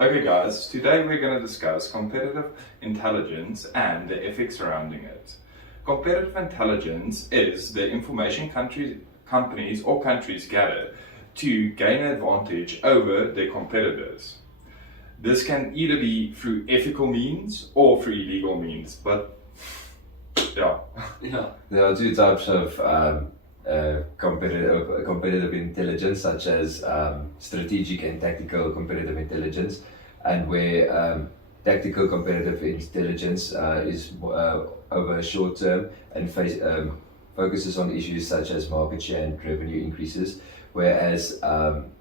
Okay guys, today we're going to discuss competitive intelligence and the ethics surrounding it. Competitive intelligence is the information companies or countries gather to gain an advantage over their competitors. This can either be through ethical means or through illegal means, but yeah. There are two types of competitive intelligence, such as strategic and tactical competitive intelligence, and where tactical competitive intelligence is over a short term and focuses on issues such as market share and revenue increases, whereas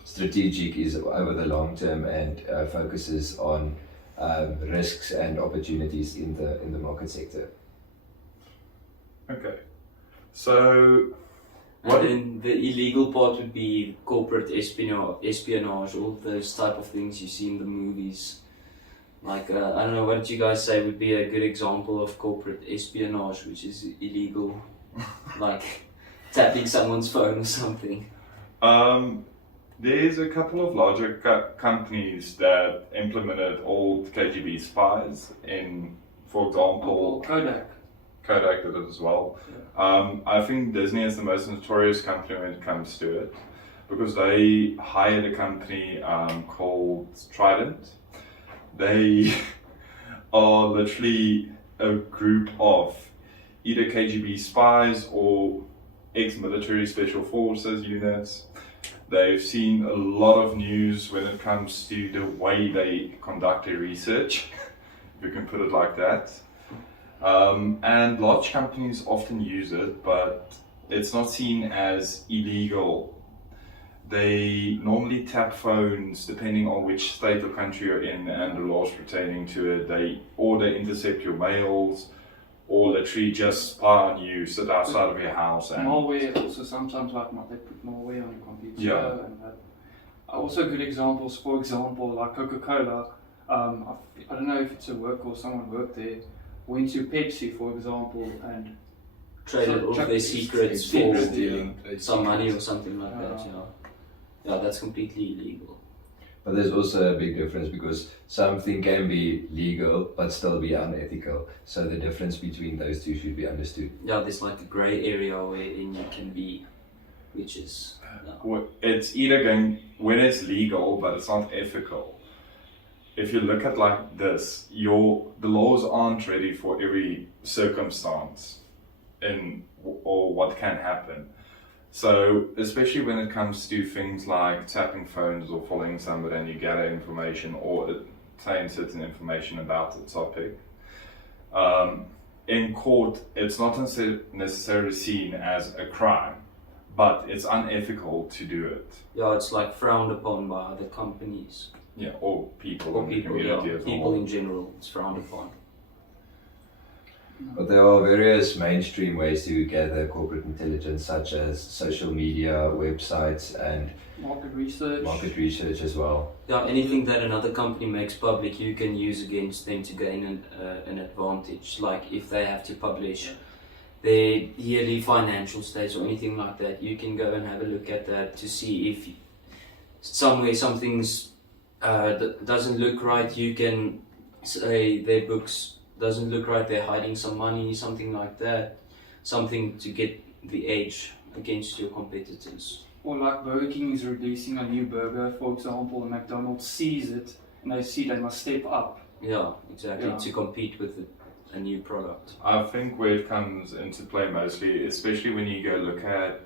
strategic is over the long term and focuses on risks and opportunities in the market sector. Okay, so and then the illegal part would be corporate espionage, all those type of things you see in the movies. Like, I don't know, what did you guys say would be a good example of corporate espionage, which is illegal? Like tapping someone's phone or something. There's a couple of larger companies that implemented old KGB spies in, for example, Kodak did it as well. Yeah. I think Disney is the most notorious company when it comes to it, because they hired a company called Trident. They are literally a group of either KGB spies or ex-military special forces units. They've seen a lot of news when it comes to the way they conduct their research, if you can put it like that. And large companies often use it, but it's not seen as illegal. They normally tap phones depending on which state or country you're in and the laws pertaining to it. They intercept your mails, or literally just spy on you, sit outside of your house. And malware also sometimes, like they put malware on your computer. Yeah. And also good examples, for example, like Coca-Cola. I don't know if it's a work or someone worked there, went to Pepsi, for example, and Traded all their secrets for some money or something like that. Yeah, that's completely illegal. But there's also a big difference, because something can be legal but still be unethical. So the difference between those two should be understood. Yeah, there's like a grey area wherein you can be, which is... It's either going, when it's legal but it's not ethical. If you look at like this, the laws aren't ready for every circumstance or what can happen. So, especially when it comes to things like tapping phones or following somebody and you gather information or obtain certain information about the topic, in court it's not necessarily seen as a crime, but it's unethical to do it. Yeah, it's like frowned upon by other companies. Yeah, or people in the community as well. People in general, it's frowned upon. But there are various mainstream ways to gather corporate intelligence, such as social media, websites, and market research as well. Yeah, anything that another company makes public, you can use against them to gain an advantage. Like if they have to publish their yearly financial statements or anything like that, you can go and have a look at that to see if somewhere something's doesn't look right. You can say their books doesn't look right, they're hiding some money, something like that, something to get the edge against your competitors. Or like Burger King is releasing a new burger, for example, and McDonald's sees it and they see they must step up. Yeah, exactly, to compete with a new product. I think where it comes into play mostly, especially when you go look at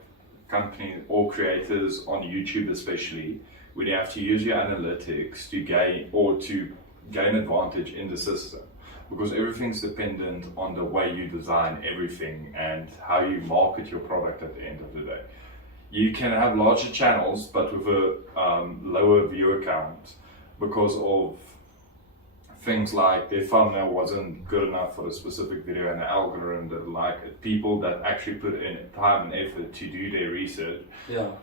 companies or creators on YouTube especially, when you have to use your analytics to gain advantage in the system. Because everything's dependent on the way you design everything and how you market your product at the end of the day. You can have larger channels but with a lower viewer count because of things like their thumbnail wasn't good enough for a specific video and the algorithm didn't like it. People that actually put in time and effort to do their research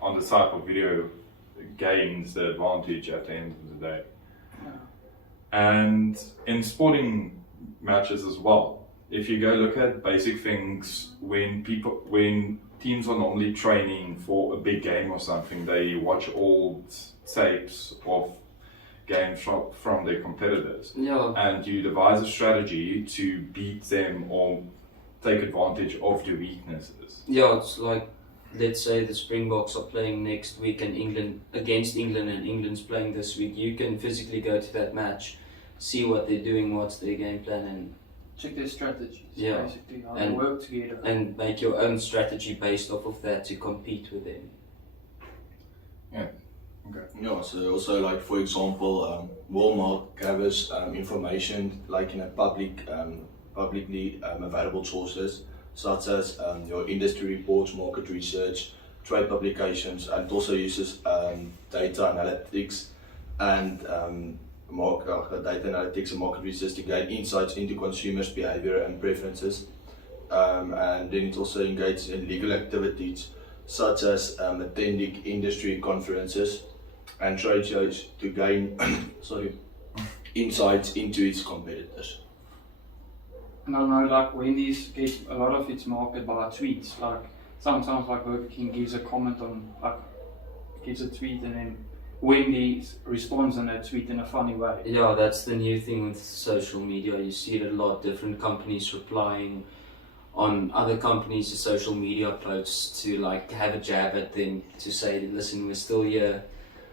on the type of video gains the advantage at the end of the day. Yeah. And in sporting matches as well, if you go look at basic things, when teams are normally training for a big game or something, they watch old tapes of gain from their competitors. Yeah, And you devise a strategy to beat them or take advantage of your weaknesses. yeah, it's like, let's say the Springboks are playing next week and England against England, and England's playing this week. You can physically go to that match, see what they're doing, what's their game plan, and Check their strategies, Yeah. basically, how they And- work together. make your own strategy based off of that to compete with them. Yeah, so also like for example, Walmart gathers information like in a publicly available sources such as your industry reports, market research, trade publications, and it also uses data analytics and data analytics and market research to gain insights into consumers' behavior and preferences. And then it also engages in legal activities such as attending industry conferences and trade shows to gain insights into its competitors. And I know like Wendy's gets a lot of its market by tweets. Like sometimes like Burger King gives a comment on like gives a tweet and then Wendy's responds on that tweet in a funny way. Yeah, that's the new thing with social media. You see it a lot, different companies replying on other companies' social media posts to like have a jab at them to say, listen, we're still here,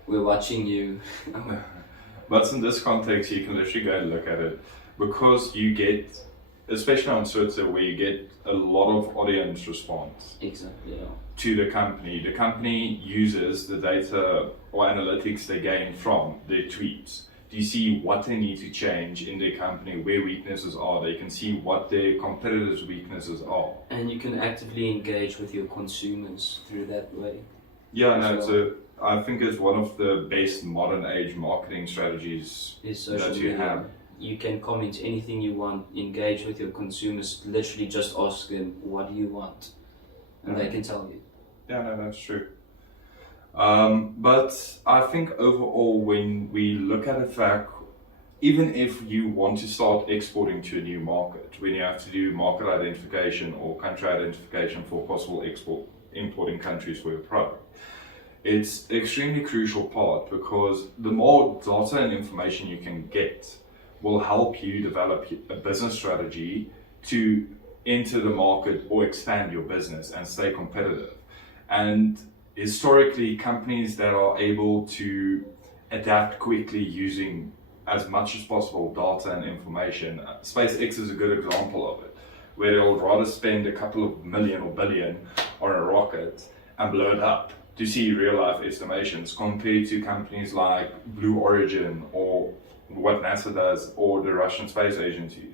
we're watching you. But in this context, you can literally go and look at it because you get, especially on Twitter, where you get a lot of audience response Exactly, yeah. to the company. The company uses the data or analytics they gain from their tweets to see what they need to change in their company, where weaknesses are. They can see what their competitors' weaknesses are. And you can actively engage with your consumers through that way. Yeah, no, So- I think it's one of the best modern age marketing strategies Is social that you media. have. You can comment anything you want, engage with your consumers, literally just ask them, what do you want? And they can tell you. Yeah, no, that's true. But I think overall, when we look at the fact, even if you want to start exporting to a new market, when you have to do market identification or country identification for possible importing countries for your product, it's an extremely crucial part because the more data and information you can get will help you develop a business strategy to enter the market or expand your business and stay competitive. And historically, companies that are able to adapt quickly using as much as possible data and information, SpaceX is a good example of it, where they'll rather spend a couple of million or billion on a rocket and blow it up to see real life estimations compared to companies like Blue Origin or what NASA does or the Russian space agencies.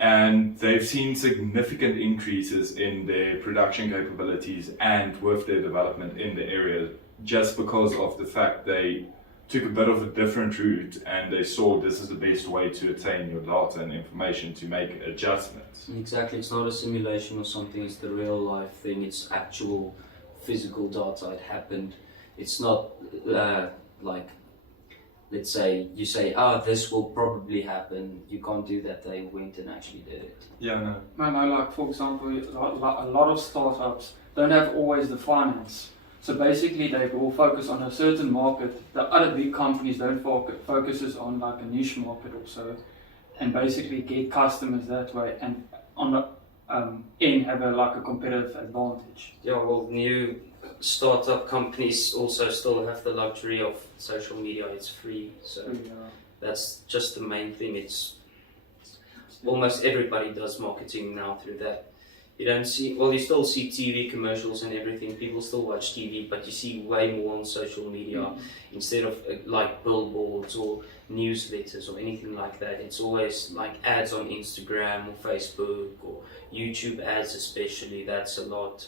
And they've seen significant increases in their production capabilities and with their development in the area just because of the fact they took a bit of a different route and they saw this is the best way to attain your data and information to make adjustments. Exactly, it's not a simulation or something, it's the real life thing, it's actual physical data, it happened. It's not like, let's say you say, this will probably happen. You can't do that. They went and actually did it. Yeah, no. Man, I like, for example, a lot of startups don't have always the finance. So basically, they will focus on a certain market that other big companies don't focuses on, like a niche market or so, and basically get customers that way, and on the end have a competitive advantage. Yeah, well, new startup companies also still have the luxury of social media. It's free, so that's just the main thing. It's almost everybody does marketing now through that. You don't see, well, you still see TV commercials and everything. People still watch TV, but you see way more on social media instead of like billboards or newsletters or anything like that. It's always like ads on Instagram or Facebook or YouTube ads, especially. That's a lot.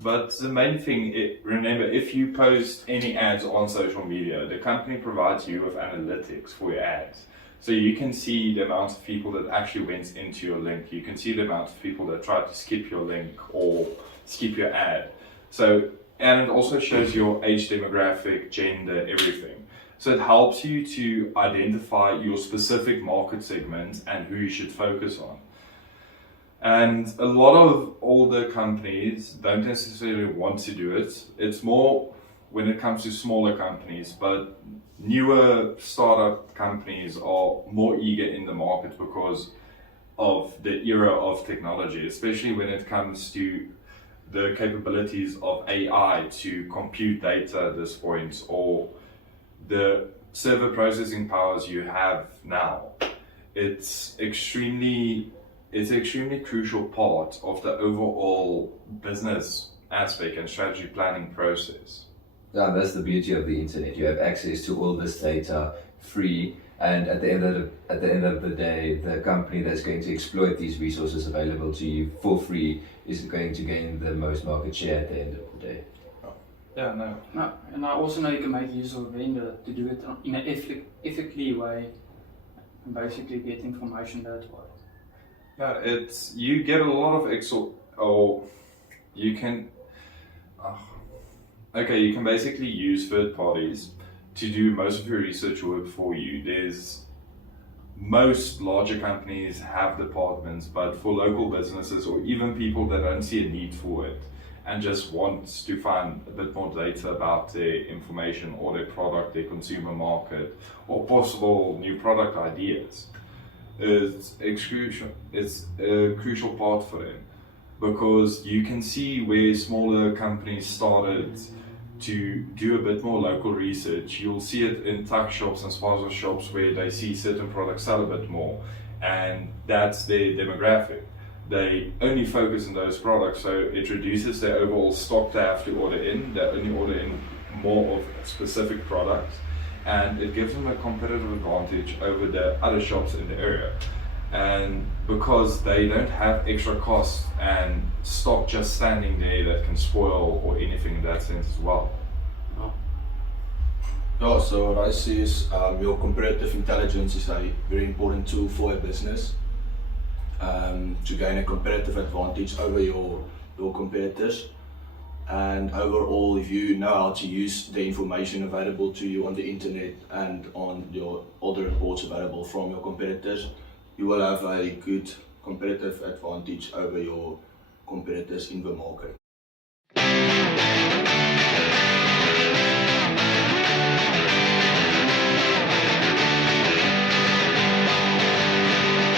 But the main thing, remember, if you post any ads on social media, the company provides you with analytics for your ads. So you can see the amount of people that actually went into your link. You can see the amount of people that tried to skip your link or skip your ad. So, and it also shows your age demographic, gender, everything. So it helps you to identify your specific market segment and who you should focus on. And a lot of older companies don't necessarily want to do it. It's more when it comes to smaller companies, but newer startup companies are more eager in the market because of the era of technology, especially when it comes to the capabilities of AI to compute data at this point, or the server processing powers you have now. It's extremely crucial part of the overall business aspect and strategy planning process. Yeah, that's the beauty of the internet. You have access to all this data free, and at the end of the day, the company that's going to exploit these resources available to you for free is going to gain the most market share at the end of the day. Yeah, no. No, and I also know you can make use of a vendor to do it in an ethically way and basically get information that way. Yeah, you get a lot of you can you can basically use third parties to do most of your research work for you. Most larger companies have departments, but for local businesses or even people that don't see a need for it and just want to find a bit more data about their information or their product, their consumer market, or possible new product ideas, it's a crucial part for them, because you can see where smaller companies started to do a bit more local research. You'll see it in tuck shops and sponsor shops where they see certain products sell a bit more, and that's their demographic. They only focus on those products, so it reduces their overall stock they have to order in. They only order in more of specific products, and it gives them a competitive advantage over the other shops in the area. And because they don't have extra costs and stock just standing there that can spoil or anything in that sense as well. Yeah, so what I see is your comparative intelligence is a very important tool for a business to gain a competitive advantage over your competitors. And overall, if you know how to use the information available to you on the internet and on all the reports available from your competitors, you will have a good competitive advantage over your competitors in the market.